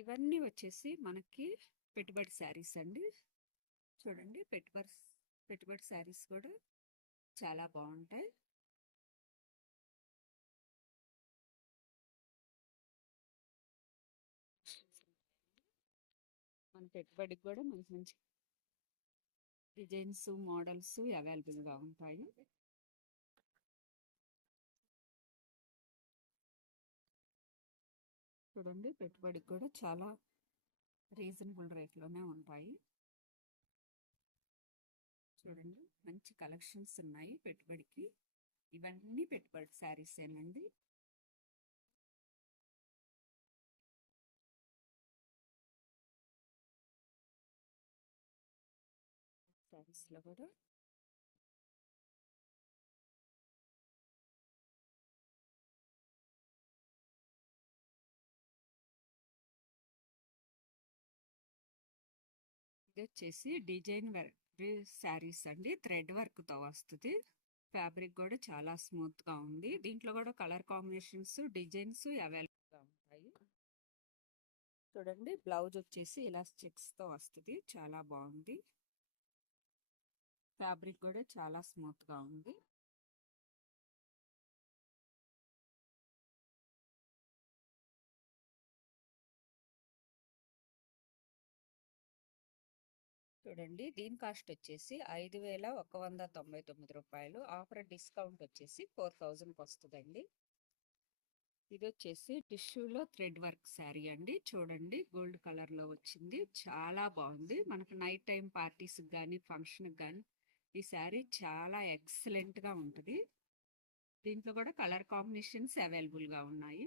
ఇవన్నీ వచ్చేసి మనకి పెట్టుబడి శారీస్ అండి. చూడండి, పెట్టుబడి శారీస్ కూడా చాలా బాగుంటాయి. మన పెట్టుబడికి కూడా మంచి మంచి డిజైన్స్, మోడల్స్ అవైలబుల్గా ఉంటాయి. చూడండి, పెట్టుబడికి కూడా చాలా రీజనబుల్ రేట్లోనే ఉంటాయి. చూడండి, మంచి కలెక్షన్స్ ఉన్నాయి పెట్టుబడికి. ఇవన్నీ పెట్టుబడి శారీస్ ఏనండి. శారీస్లో కూడా ఇది వచ్చేసి డిజైన్ శారీస్ అండి. థ్రెడ్ వర్క్తో వస్తుంది. ఫ్యాబ్రిక్ కూడా చాలా స్మూత్గా ఉంది. దీంట్లో కూడా కలర్ కాంబినేషన్స్, డిజైన్స్ అవైలబుల్గా ఉంటాయి. చూడండి, బ్లౌజ్ వచ్చేసి ఇలా చెక్స్తో వస్తుంది. చాలా బాగుంది. ఫ్యాబ్రిక్ కూడా చాలా స్మూత్గా ఉంది. చూడండి, దీని కాస్ట్ వచ్చేసి 5,199 రూపాయలు. ఆఫర్ డిస్కౌంట్ వచ్చేసి 4,000కి వస్తుందండి. ఇది వచ్చేసి టిష్యూలో థ్రెడ్ వర్క్ శారీ అండి. చూడండి, గోల్డ్ కలర్లో వచ్చింది. చాలా బాగుంది. మనకు నైట్ టైం పార్టీస్కి కానీ ఫంక్షన్కి కానీ ఈ శారీ చాలా ఎక్సలెంట్గా ఉంటుంది. దీంట్లో కూడా కలర్ కాంబినేషన్స్ అవైలబుల్గా ఉన్నాయి.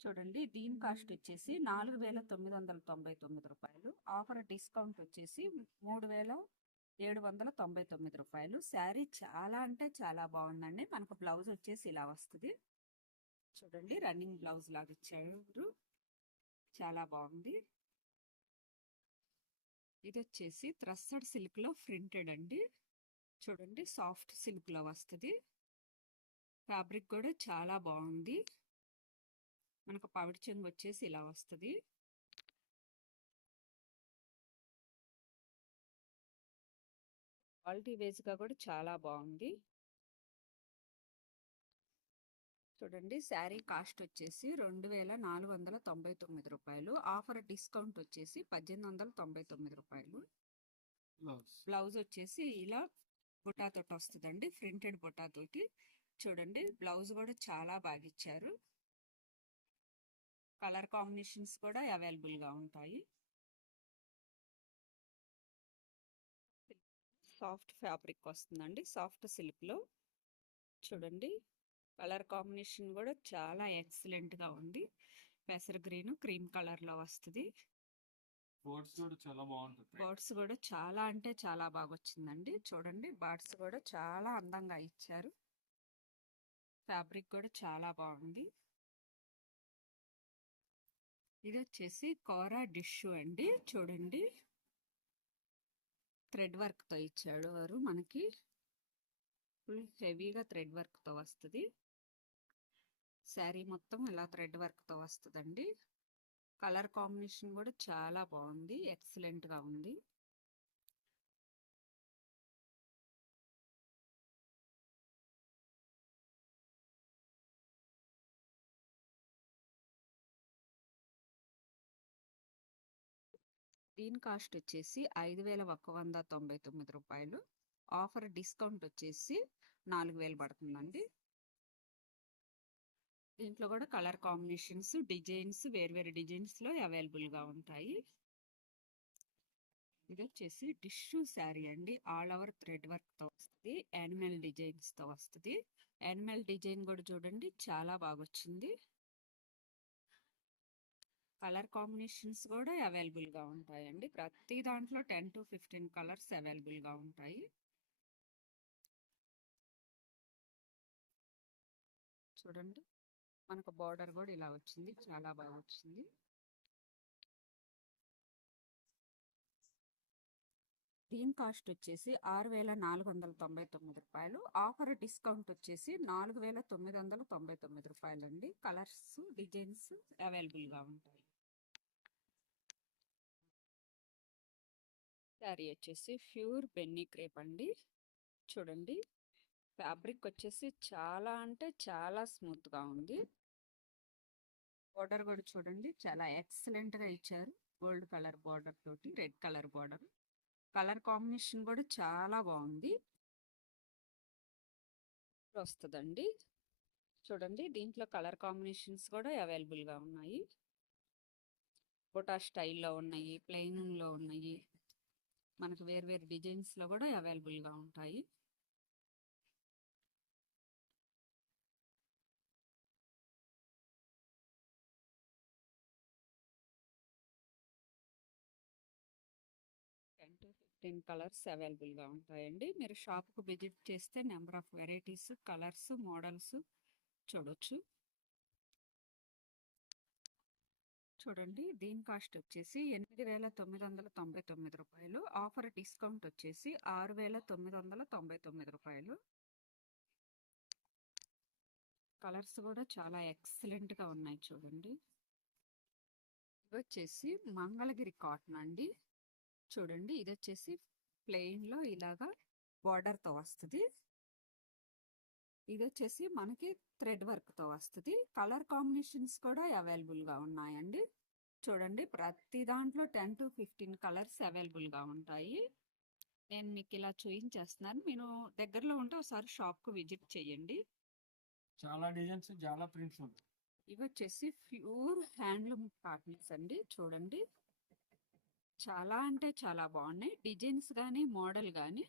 చూడండి, దీని కాస్ట్ వచ్చేసి 4,999 రూపాయలు. ఆఫర్ డిస్కౌంట్ వచ్చేసి 3,799 రూపాయలు. శారీ చాలా అంటే చాలా బాగుందండి. మనకు బ్లౌజ్ వచ్చేసి ఇలా వస్తుంది. చూడండి, రన్నింగ్ బ్లౌజ్ లాగా ఇచ్చారు. చాలా బాగుంది. ఇది వచ్చేసి థ్రెస్సెడ్ సిల్క్లో ప్రింటెడ్ అండి. చూడండి, సాఫ్ట్ సిల్క్లో వస్తుంది. ఫ్యాబ్రిక్ కూడా చాలా బాగుంది. మనకు పవిడి చెంగు వచ్చేసి ఇలా వస్తుంది. క్వాలిటీ వేజ్గా కూడా చాలా బాగుంది. చూడండి, శారీ కాస్ట్ వచ్చేసి 2,499 రూపాయలు. ఆఫర్ డిస్కౌంట్ వచ్చేసి 1,899 రూపాయలు. బ్లౌజ్ వచ్చేసి ఇలా బుటాతోటి వస్తుందండి, ప్రింటెడ్ బుటాతోటి. చూడండి, బ్లౌజ్ కూడా చాలా బాగా ఇచ్చారు. కలర్ కాంబినేషన్స్ కూడా అవైలబుల్గా ఉంటాయి. సాఫ్ట్ ఫ్యాబ్రిక్ వస్తుందండి, సాఫ్ట్ సిల్క్లో. చూడండి, కలర్ కాంబినేషన్ కూడా చాలా ఎక్సలెంట్గా ఉంది. పెసర గ్రీన్ క్రీమ్ కలర్లో వస్తుంది. బర్డ్స్ కూడా చాలా బాగుంటుంది. బర్డ్స్ కూడా చాలా అంటే చాలా బాగా వచ్చిందండి. చూడండి, బర్డ్స్ కూడా చాలా అందంగా ఇచ్చారు. ఫ్యాబ్రిక్ కూడా చాలా బాగుంది. ఇది వచ్చేసి కోరా డిష్యూ అండి. చూడండి, థ్రెడ్ వర్క్తో ఇచ్చాడు వారు మనకి. ఫుల్ హెవీగా థ్రెడ్ వర్క్తో వస్తుంది. శారీ మొత్తం ఇలా థ్రెడ్ వర్క్తో వస్తుందండి. కలర్ కాంబినేషన్ కూడా చాలా బాగుంది, ఎక్సలెంట్గా ఉంది. దీని కాస్ట్ వచ్చేసి 5,199 రూపాయలు. ఆఫర్ డిస్కౌంట్ వచ్చేసి 4,000 పడుతుందండి. దీంట్లో కూడా కలర్ కాంబినేషన్స్, డిజైన్స్ వేర్వేరు డిజైన్స్లో అవైలబుల్గా ఉంటాయి. ఇది వచ్చేసి టిష్యూ శారీ అండి. ఆల్ ఓవర్ థ్రెడ్ వర్క్తో వస్తుంది. యానిమల్ డిజైన్స్తో వస్తుంది. యానిమల్ డిజైన్ కూడా చూడండి, చాలా బాగా వచ్చింది. కలర్ కాంబినేషన్స్ కూడా అవైలబుల్గా ఉంటాయండి. ప్రతి దాంట్లో 10 to 15 కలర్స్ అవైలబుల్గా ఉంటాయి. చూడండి, మనకు బార్డర్ కూడా ఇలా వచ్చింది, చాలా బాగా వచ్చింది. దీని కాస్ట్ వచ్చేసి 6,499 రూపాయలు. ఆఫర్ డిస్కౌంట్ వచ్చేసి 4,999 రూపాయలు అండి. కలర్స్ డిజైన్స్ అవైలబుల్గా ఉంటాయి. శారీ వచ్చేసి ప్యూర్ బెన్నీ క్రేప్ అండి. చూడండి ఫ్యాబ్రిక్ వచ్చేసి చాలా అంటే చాలా స్మూత్గా ఉంది. బార్డర్ కూడా చూడండి చాలా ఎక్సలెంట్గా ఇచ్చారు. గోల్డ్ కలర్ బార్డర్ తోటి red colour border. Colour combination కూడా చాలా బాగుంది వస్తుందండి. చూడండి దీంట్లో కలర్ కాంబినేషన్స్ కూడా అవైలబుల్గా ఉన్నాయి. బొటా స్టైల్లో ఉన్నాయి, ప్లెయిన్లో ఉన్నాయి, మనకు వేరు డిజైన్స్లో కూడా అవైలబుల్గా ఉంటాయి. టు 15 కలర్స్ అవైలబుల్గా ఉంటాయండి. మీరు షాప్కు విజిట్ చేస్తే number of varieties, colours, models చూడొచ్చు. చూడండి దీని కాస్ట్ వచ్చేసి 8,999 రూపాయలు. ఆఫర్ డిస్కౌంట్ వచ్చేసి 6,999 రూపాయలు. కలర్స్ కూడా చాలా ఎక్సలెంట్గా ఉన్నాయి చూడండి. ఇది వచ్చేసి మంగళగిరి కాటన్ అండి. చూడండి ఇది వచ్చేసి ప్లెయిన్లో ఇలాగా బార్డర్తో వస్తుంది. ఇది వచ్చేసి మనకి థ్రెడ్ వర్క్తో వస్తుంది. కలర్ కాంబినేషన్స్ కూడా అవైలబుల్గా ఉన్నాయండి. చూడండి ప్రతి దాంట్లో 10 to 15 కలర్స్ అవైలబుల్గా ఉంటాయి. నేను మీకు ఇలా చూపించేస్తున్నాను. మీరు దగ్గరలో ఉంటే ఒకసారి షాప్కు విజిట్ చేయండి. చాలా డిజైన్స్, చాలా ప్రింట్స్ ఉంటాయి. ఇవి వచ్చేసి ప్యూర్ హ్యాండ్లూమ్ కాటన్స్ అండి. చూడండి చాలా అంటే చాలా బాగున్నాయి. డిజైన్స్ కానీ మోడల్ కానీ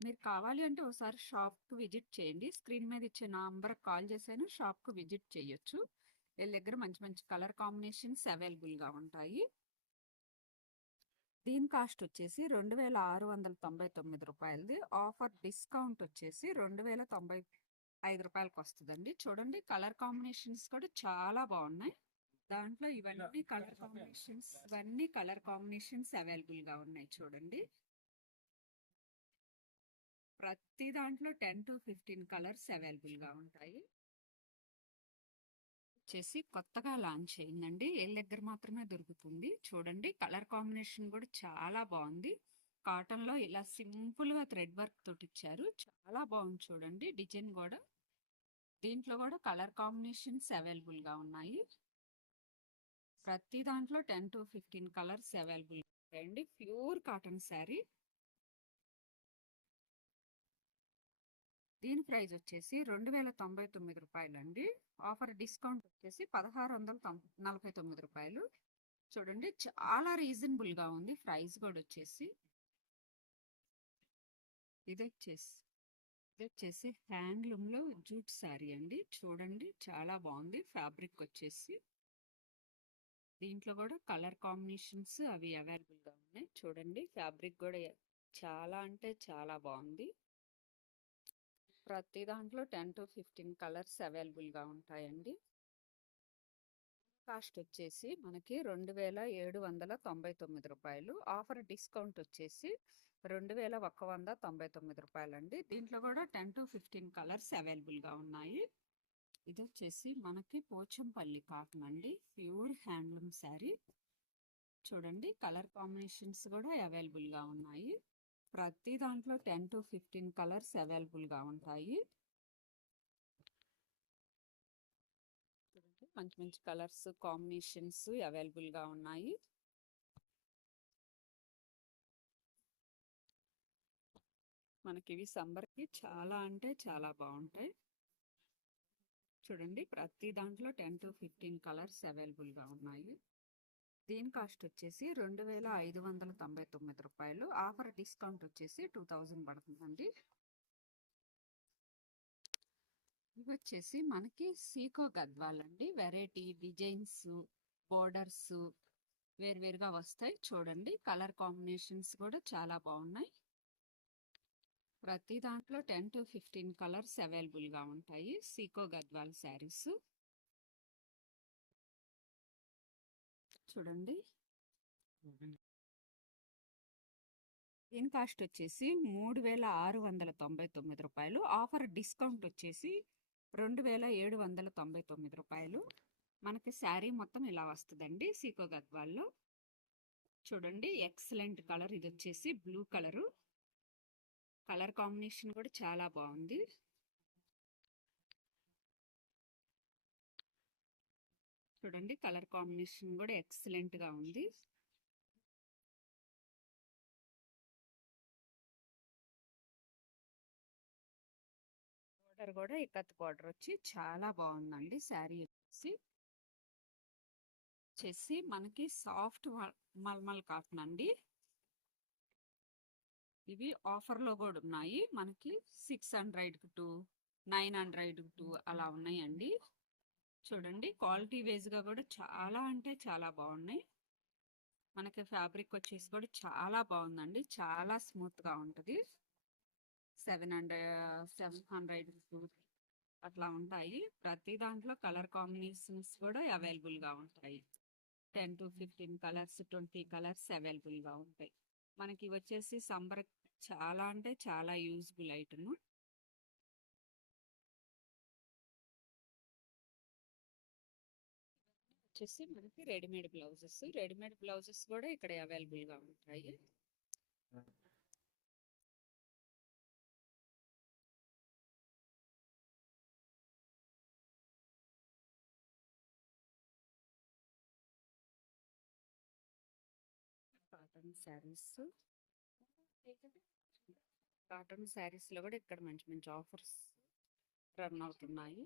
మీరు కావాలి అంటే ఒకసారి షాప్కి విజిట్ చేయండి. స్క్రీన్ మీద ఇచ్చే నంబర్ కాల్ చేసైనా షాప్కి విజిట్ చేయొచ్చు. వీళ్ళ దగ్గర మంచి మంచి కలర్ కాంబినేషన్స్ అవైలబుల్గా ఉంటాయి. దీని కాస్ట్ వచ్చేసి 2,699 రూపాయలది. ఆఫర్ డిస్కౌంట్ వచ్చేసి 2,095 రూపాయలకి వస్తుందండి. చూడండి కలర్ కాంబినేషన్స్ కూడా చాలా బాగున్నాయి. దాంట్లో ఇవన్నీ కలర్ కాంబినేషన్స్ అవైలబుల్గా ఉన్నాయి. చూడండి ప్రతి దాంట్లో 10 to 15 కలర్స్ అవైలబుల్గా ఉంటాయి. వచ్చేసి కొత్తగా లాంచ్ అయిందండి. వీళ్ళ దగ్గర మాత్రమే దొరుకుతుంది. చూడండి కలర్ కాంబినేషన్ కూడా చాలా బాగుంది. కాటన్లో ఇలా సింపుల్గా థ్రెడ్ వర్క్ తోటి ఇచ్చారు. చాలా బాగుంది చూడండి డిజైన్ కూడా. దీంట్లో కూడా కలర్ కాంబినేషన్స్ అవైలబుల్గా ఉన్నాయి. ప్రతి దాంట్లో 10 to 15 కలర్స్ అవైలబుల్ ఉంటాయండి. Pure cotton sari. దీని ప్రైస్ వచ్చేసి 2,099 రూపాయలు అండి. ఆఫర్ డిస్కౌంట్ వచ్చేసి 1,649 రూపాయలు. చూడండి చాలా రీజనబుల్గా ఉంది ప్రైస్ కూడా వచ్చేసి. ఇది వచ్చేసి హ్యాండ్లూమ్లో జూట్ శారీ అండి. చూడండి చాలా బాగుంది ఫ్యాబ్రిక్ వచ్చేసి. దీంట్లో కూడా కలర్ కాంబినేషన్స్ అవి అవైలబుల్గా ఉన్నాయి. చూడండి ఫ్యాబ్రిక్ కూడా చాలా అంటే చాలా బాగుంది. ప్రతి దాంట్లో 10 to 15 కలర్స్ అవైలబుల్గా ఉంటాయండి. కాస్ట్ వచ్చేసి మనకి 2,799 రూపాయలు. ఆఫర్ డిస్కౌంట్ వచ్చేసి 2,199 రూపాయలు అండి. దీంట్లో కూడా 10 to 15 కలర్స్ అవైలబుల్గా ఉన్నాయి. ఇది వచ్చేసి మనకి పోచంపల్లి కాటన్ అండి. Pure handloom sari. చూడండి కలర్ కాంబినేషన్స్ కూడా అవైలబుల్గా ఉన్నాయి. ప్రతి దాంట్లో 10 to 15 కలర్స్ అవైలబుల్గా ఉంటాయి. చూడండి మంచి మంచి కలర్స్ కాంబినేషన్స్ అవైలబుల్గా ఉన్నాయి. మనకి ఇవి సమ్మర్కి చాలా అంటే చాలా బాగుంటాయి. చూడండి ప్రతి దాంట్లో 10 to 15 కలర్స్ అవైలబుల్గా ఉన్నాయి. దీని కాస్ట్ వచ్చేసి 2,599 రూపాయలు. ఆఫర్ డిస్కౌంట్ వచ్చేసి 2,000 పడుతుందండి. ఇవి వచ్చేసి మనకి సీకో గద్వాల్ అండి. వెరైటీ డిజైన్స్, బోర్డర్స్ వేరువేరుగా వస్తాయి. చూడండి కలర్ కాంబినేషన్స్ కూడా చాలా బాగున్నాయి. ప్రతి దాంట్లో 10 to 15 కలర్స్ అవైలబుల్గా ఉంటాయి. సీకో గద్వాల్ శారీస్. చూడండి దీని కాస్ట్ వచ్చేసి 3699 రూపాయలు. ఆఫర్ డిస్కౌంట్ వచ్చేసి 2799 రూపాయలు. మనకి శారీ మొత్తం ఇలా వస్తుందండి సీకో గద్వాల్లో. చూడండి ఎక్సలెంట్ కలర్, ఇది వచ్చేసి బ్లూ కలరు. కలర్ కాంబినేషన్ కూడా చాలా బాగుంది. చూడండి కలర్ కాంబినేషన్ కూడా ఎక్సలెంట్ గా ఉంది. బార్డర్ కూడా ఇక్కత్ బార్డర్ వచ్చి చాలా బాగుందండి. శారీ వచ్చేసి మనకి సాఫ్ట్ మల్మల్ కాటన్ అండి. ఇవి ఆఫర్లో కూడా ఉన్నాయి. మనకి 600 టు 900 టు అలా ఉన్నాయండి. చూడండి క్వాలిటీ వైజ్గా కూడా చాలా అంటే చాలా బాగున్నాయి. మనకి ఫ్యాబ్రిక్ వచ్చేసి కూడా చాలా బాగుందండి. చాలా స్మూత్గా ఉంటుంది. 700 టు అట్లా ఉంటాయి. ప్రతి దాంట్లో కలర్ కాంబినేషన్స్ కూడా అవైలబుల్గా ఉంటాయి. 10 టు 15 కలర్స్, 20 కలర్స్ అవైలబుల్గా ఉంటాయి. మనకి వచ్చేసి సంబర్ చాలా అంటే చాలా యూజ్ఫుల్ ఐటమ్. వచ్చేసి మనకి రెడీమేడ్ బ్లౌజెస్ కూడా ఇక్కడ అవైలబుల్గా ఉంటాయి. కాటన్ శారీస్లో కూడా ఇక్కడ మంచి మంచి ఆఫర్స్ రన్ అవుతున్నాయి.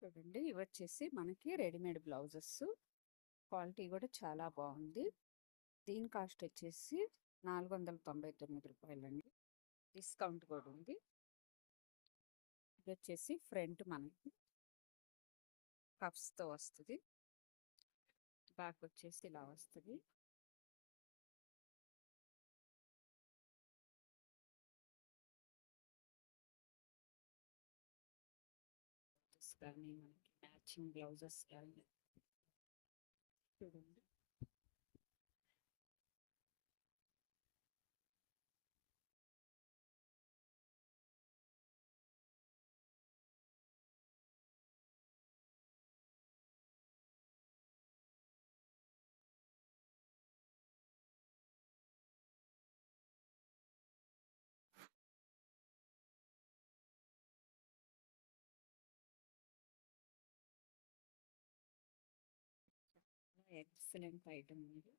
చూడండి ఇవి వచ్చేసి మనకి రెడీమేడ్ బ్లౌజెస్. క్వాలిటీ కూడా చాలా బాగుంది. దీని కాస్ట్ వచ్చేసి 499 రూపాయలండి. డిస్కౌంట్ కూడా ఉంది. ఇది వచ్చేసి ఫ్రంట్ మనకి కప్స్తో వస్తుంది. బ్యాక్ వచ్చేసి ఇలా వస్తుంది. కానీ మనకి మ్యాచింగ్ బ్లౌజెస్ కానీ చూడండి. ఎక్సలెంట్ ఐటమ్ ఇది.